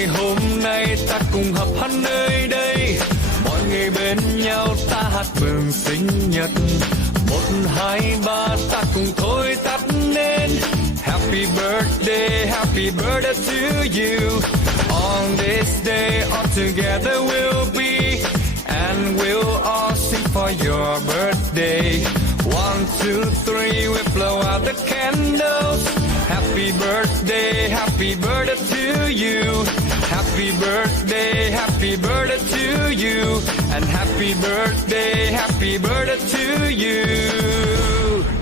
ngày hôm nay ta cùng hợp hát nơi đây, mọi người bên nhau ta hát mừng sinh nhật. 1, 2, 3 ta cùng thôi tắt nên happy birthday to you. On this day all together we'll be, and we'll all sing for your birthday. 1, 2, 3 we blow out the candles. Happy birthday to you. Happy birthday to you. And happy birthday to you.